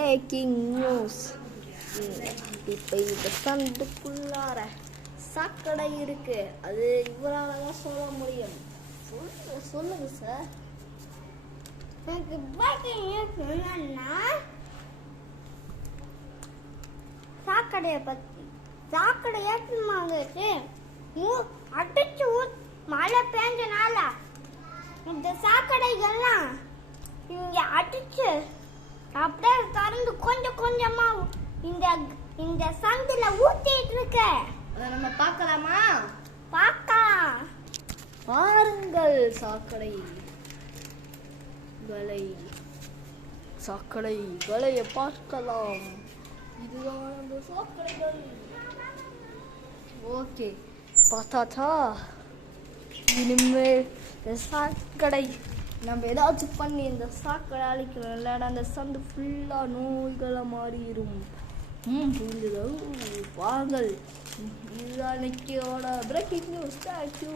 Breaking news. இப்போ இந்த சந்துக்குள்ளார சாக்கடை இருக்கு. அது இவரால் தான் சொல்ல முடியும். சொல்லுங்க சார். எனக்கு பிரேக்கிங் நியூஸ் என்னன்னா சாக்கடையை பற்றி. சாக்கடை ஏற்றமாகிட்டு அடிச்சு மழை பெஞ்சனால இந்த சாக்கடைகள்லாம் இங்கே அடிச்சு அப்படியே திறந்து கொஞ்சம் கொஞ்சமா இந்த சந்தில ஊத்திட்டு இருக்க. அதை நம்ம பார்க்கலாமா? பார்க்கலாம். பாருங்கள் சாக்கடைகளை பார்க்கலாம். இதுதான் அந்த சாக்கடைகள். ஓகே, பார்த்தாச்சா? இனிமேல் இந்த சாக்கடை நம்ம ஏதாச்சும் பண்ணி இந்த சாக்கடை அழிக்கணும். இல்லைன்னா அந்த சந்து ஃபுல்லாக நோய்களை மாறிடும். புரிஞ்சுதோ? வாங்கள், இதுதான் இன்னைக்கியோட பிரேக்கிங் நியூஸ். தேங்க்யூ.